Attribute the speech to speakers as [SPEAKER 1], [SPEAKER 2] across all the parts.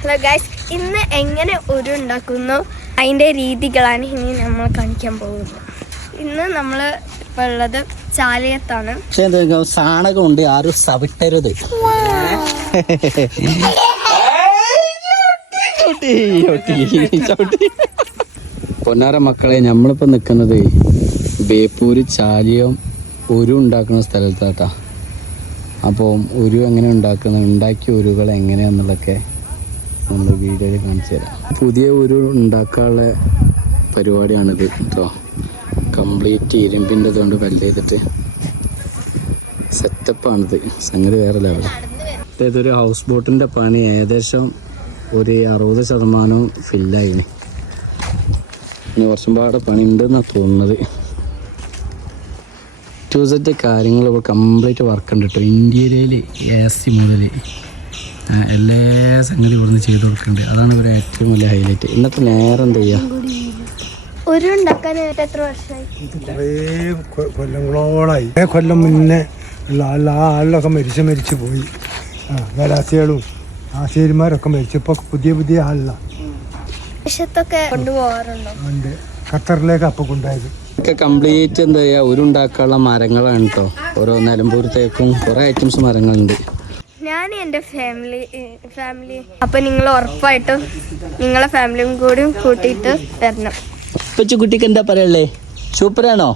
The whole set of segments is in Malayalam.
[SPEAKER 1] ഹലോ ഗൈസ് ഇന്ന് എങ്ങനെ ഒരു ഉണ്ടാക്കുന്നു? അതിന്റെ രീതികളാണ് ഇനി നമ്മൾ കാണിക്കാൻ പോകുന്നത്. ഇന്ന് നമ്മൾ ഇപ്പോൾ ഉള്ളത് ചാലയത്താണ്.
[SPEAKER 2] പക്ഷേ എന്താ സാണകം ഉണ്ട്. ആരും സവിട്ടരുത്. പൊന്നാര മക്കളെ നമ്മളിപ്പോ നിക്കുന്നത് ബേപ്പൂര് ചാലിയം ഉരു ഉണ്ടാക്കുന്ന സ്ഥലത്താട്ടാ. അപ്പോൾ ഉരു എങ്ങനെ ഉണ്ടാക്കുന്നത് ഉണ്ടാക്കിയ ഉരുകൾ എങ്ങനെയാന്നുള്ളതൊക്കെ നമ്മൾ വീഡിയോയിൽ കാണിച്ചു തരാം. പുതിയ ഒരു ഉണ്ടാക്കാനുള്ള പരിപാടിയാണിത് കേട്ടോ കംപ്ലീറ്റ് ഇരുമ്പിന്റെ അതുകൊണ്ട് വെല്ല് ചെയ്തിട്ട് സെറ്റപ്പാണിത് സംഗതി വേറെ ലെവൽ ഒരു ഹൗസ് ബോട്ടിന്റെ പണി ഏകദേശം ഒരു അറുപത് ശതമാനം ഫില്ലായിന് ഇനി കുറച്ചും പാടെ പണി ഉണ്ടെന്നാണ് തോന്നുന്നത് ടു സെറ്റ് കാര്യങ്ങൾ ഇപ്പോൾ കംപ്ലീറ്റ് വർക്ക് ഉണ്ട് കേട്ടോ ഇന്ത്യയിൽ എ സി മുതൽ എല്ലാ സംഗതി ഇവിടുന്ന് ചെയ്ത് കൊടുക്കുന്നുണ്ട് അതാണ് ഇവരെ ഏറ്റവും വലിയ ഹൈലൈറ്റ് ഇന്നത്തെ നേരം എന്താ ചെയ്യുക
[SPEAKER 1] ഒരു എത്ര വർഷമായി?
[SPEAKER 3] കുറേ കൊ- കൊല്ലങ്ങളോളായി. കൊല്ലം മുന്നേ ഉള്ള ആൾ ആ ആളിലൊക്കെ മരിച്ച് മരിച്ചു പോയി. ആ ഗലാസികളും ആശേരിമാരൊക്കെ മരിച്ചു. ഇപ്പോൾ പുതിയ പുതിയ ആളിലാണ് ഉണ്ട്. ഖത്തറിലേക്ക് അപ്പം കൊണ്ടായത്
[SPEAKER 2] ഒക്കെ കംപ്ലീറ്റ് എന്താ ചെയ്യുക ഉരുണ്ടാക്കാനുള്ള മരങ്ങളാണ് കേട്ടോ ഓരോ നിലമ്പൂർ തേക്കും കുറേ ഐറ്റംസ് മരങ്ങളുണ്ട്.
[SPEAKER 1] ഞാൻ എന്റെ ഫാമിലി ഫാമിലി അപ്പം നിങ്ങൾ ഉറപ്പായിട്ടും നിങ്ങളെ ഫാമിലിയും കൂടി കൂട്ടിയിട്ട് വരണം.
[SPEAKER 2] കൊച്ചു കുട്ടിക്ക് എന്താ പറയല്ലേ? സൂപ്പറാണോ?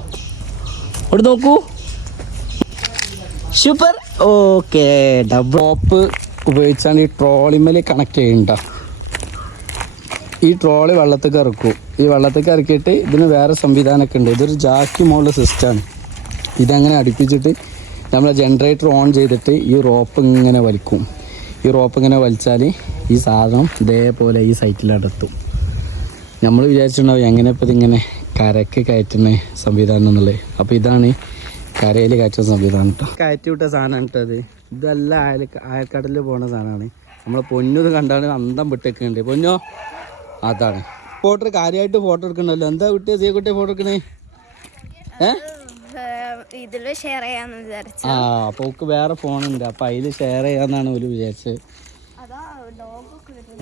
[SPEAKER 2] അവിടെ നോക്കൂ. സൂപ്പർ. ഓക്കെ ഡബിൾ ഓപ്പ് ഉപയോഗിച്ചാണ് ഈ ട്രോളിമേൽ കണക്ട് ചെയ്യണ്ട. ഈ ട്രോളി വെള്ളത്തേക്ക് ഇറക്കൂ. ഈ വെള്ളത്തേക്ക് ഇറക്കിയിട്ട് ഇതിന് വേറെ സംവിധാനമൊക്കെ ഉണ്ട്. ഇതൊരു ജാക്കി മോളിലെ സിസ്റ്റമാണ് ഇതങ്ങനെ അടുപ്പിച്ചിട്ട് നമ്മൾ ജനറേറ്റർ ഓൺ ചെയ്തിട്ട് ഈ റോപ്പ് ഇങ്ങനെ വലിക്കും. ഈ റോപ്പ് ഇങ്ങനെ വലിച്ചാൽ ഈ സാധനം ഇതേപോലെ ഈ സൈറ്റിലടത്തും നമ്മൾ വിചാരിച്ചിട്ടുണ്ടാവും എങ്ങനെ ഇപ്പോൾ ഇതിങ്ങനെ കരക്ക് കയറ്റുന്ന സംവിധാനം എന്നുള്ളത്. അപ്പോൾ ഇതാണ് കരയിൽ കയറ്റുന്ന സംവിധാനം കേട്ടോ കയറ്റി വിട്ട സാധനമാണ് കേട്ടോ അത് ഇതെല്ലാം അയൽ അയൽക്കടലിൽ പോകുന്ന സാധനമാണ്. നമ്മളെ പൊന്നത് കണ്ടാണ് അന്തം വിട്ടേക്കുന്നുണ്ട് പൊന്നോ? അതാണ്. ഫോട്ടോ കാര്യമായിട്ട് ഫോട്ടോ എടുക്കണ്ടല്ലോ. എന്താ വിട്ടിയ സീ കുട്ടിയെ ഫോട്ടോ എടുക്കണേ? ഏ?
[SPEAKER 1] ഇതിൽ ഷെയർ ചെയ്യാന്ന് വിചാരിച്ചു.
[SPEAKER 2] ആ അപ്പോൾ ഓക്ക് വേറെ ഫോണുണ്ട് അപ്പോൾ അതിൽ ഷെയർ ചെയ്യാന്നാണ് ഒരു വിചാരിച്ചത്.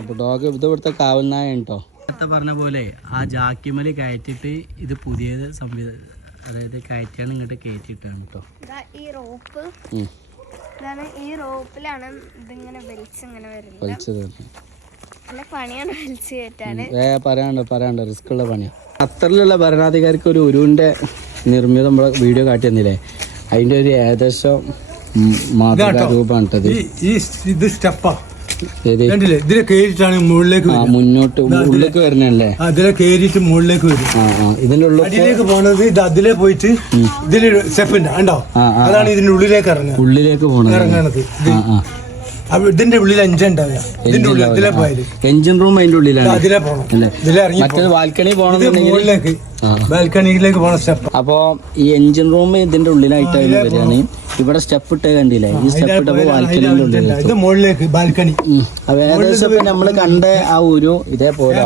[SPEAKER 2] അപ്പോൾ ഡോഗ് ഇത് ഇവിടുത്തെ കാവൽനായ കേട്ടോ നേരത്തെ പറഞ്ഞ പോലെ ആ ജാക്കിമലി കയറ്റിട്ട് ഇത് പുതിയത് സംവിധാനം അതായത് കയറ്റിയാണ് ഇങ്ങോട്ട് കയറ്റിയിട്ടാണ് കേട്ടോ.
[SPEAKER 1] ഈ റോപ്പ്. ഇതാണ് ഈ റോപ്പിലാണ് ഇതിങ്ങനെ വലിച്ചിങ്ങനെ വരുന്നത്. പണിയാണ്
[SPEAKER 2] പറയാണ്ടോ പറയാണ്ടോ റിസ്ക് ഉള്ള പണിയാണ് ഖത്തറിലുള്ള ഭരണാധികാരിക്ക് ഒരു ഉരുവിന്റെ നിർമ്മിതം നമ്മളെ വീഡിയോ കാട്ടി തന്നില്ലേ അതിന്റെ ഒരു ഏകദേശം ഉം, മാതൃകാ രൂപമാണ് കേട്ടത്
[SPEAKER 3] ഈ ഈ ഇത് സ്റ്റെപ്പാ ഇതിലെ കയറിയിട്ടാണ് മുകളിലേക്ക്
[SPEAKER 2] മുന്നോട്ട് ഉള്ളിലേക്ക് വരണല്ലേ?
[SPEAKER 3] അതിലെ കയറിയിട്ട് മുകളിലേക്ക് വരും.
[SPEAKER 2] ആ
[SPEAKER 3] അടിയിലേക്ക് പോണത് ഇത് അതിലെ പോയിട്ട് ഇതിലൊരു സ്റ്റെപ്പ് ഉണ്ട്. ഉണ്ടോ അതാണ് ഇതിന്റെ ഉള്ളിലേക്ക് ഇറങ്ങുക.
[SPEAKER 2] ഉള്ളിലേക്ക് പോണത്.
[SPEAKER 3] ഇറങ്ങണത്. ഇതിന്റെ ഉള്ളിൽ അഞ്ചുണ്ടാവുക ഇതിന്റെ ഉള്ളിൽ ഇതിലെ പോയാൽ
[SPEAKER 2] എഞ്ചിൻ റൂം അതിന്റെ ഉള്ളിലാണ്.
[SPEAKER 3] അതിലെ
[SPEAKER 2] അല്ലേ?
[SPEAKER 3] ഇതിലെ ഇറങ്ങി
[SPEAKER 2] മറ്റേത് ബാൽക്കണി പോകണം
[SPEAKER 3] മുകളിലേക്ക് ബാൽക്കണിയിലേക്ക് പോണ സ്റ്റെപ്പ്
[SPEAKER 2] അപ്പോ ഈ എഞ്ചിൻ റൂം ഇതിന്റെ ഉള്ളിലായിട്ടാണ് വരികയാണ് ഇവിടെ സ്റ്റെപ്പ് ഇട്ട് കണ്ടില്ലേ? ഈ സ്റ്റെപ്പ് ഇട്ടപ്പോ ബാൽക്കണിന്റെ ഉള്ളിൽ
[SPEAKER 3] ഇത് മുകളിലേക്ക് ബാൽക്കണി.
[SPEAKER 2] അപ്പൊ ഏകദേശം നമ്മൾ കണ്ട ആ ഒരു ഇതേപോലെ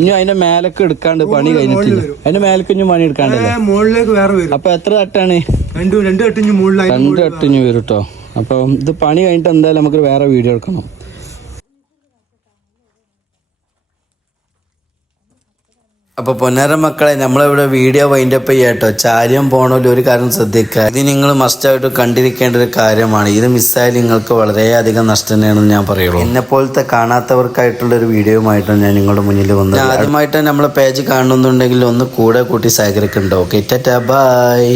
[SPEAKER 2] ഇനി അതിന്റെ മേലക്ക് എടുക്കാണ്ട് പണി കഴിഞ്ഞിട്ടില്ല. അതിന്റെ മേലക്ക് ഇനി പണി എടുക്കാണ്ടല്ലേ?
[SPEAKER 3] മുകളിലേക്ക് വേറെ വരും.
[SPEAKER 2] അപ്പൊ എത്ര തട്ടാണ്?
[SPEAKER 3] രണ്ടു രണ്ടു തട്ടിഞ്ഞു മുകളിലായി.
[SPEAKER 2] രണ്ടു തട്ടിഞ്ഞ് വരും കേട്ടോ അപ്പൊ ഇത് പണി കഴിഞ്ഞിട്ട് എന്തായാലും നമുക്ക് വേറെ വീഡിയോ എടുക്കണം.
[SPEAKER 4] അപ്പോൾ പൊന്നേരം മക്കളെ നമ്മളിവിടെ വീഡിയോ വൈൻഡ് അപ്പ് ചെയ്യാട്ടോ. ചാര്യം പോണോൽ ഒരു കാര്യം ശ്രദ്ധിക്കുക. ഇത് നിങ്ങൾ മസ്റ്റായിട്ട് കണ്ടിരിക്കേണ്ട ഒരു കാര്യമാണ്. ഇത് മിസ്സായാൽ നിങ്ങൾക്ക് വളരെയധികം നഷ്ടം തന്നെയാണെന്ന് ഞാൻ പറയുള്ളൂ. എന്നെ പോലത്തെ കാണാത്തവർക്കായിട്ടുള്ള ഒരു വീഡിയോയുമായിട്ടാണ് ഞാൻ നിങ്ങളുടെ മുന്നിൽ വന്നത്. ആദ്യമായിട്ട് നമ്മളെ പേജ് കാണുന്നുണ്ടെങ്കിൽ ഒന്ന് കൂടെ കൂട്ടി സഹകരിക്കുന്നുണ്ടോ ഓക്കെ ടാറ്റാ ബൈ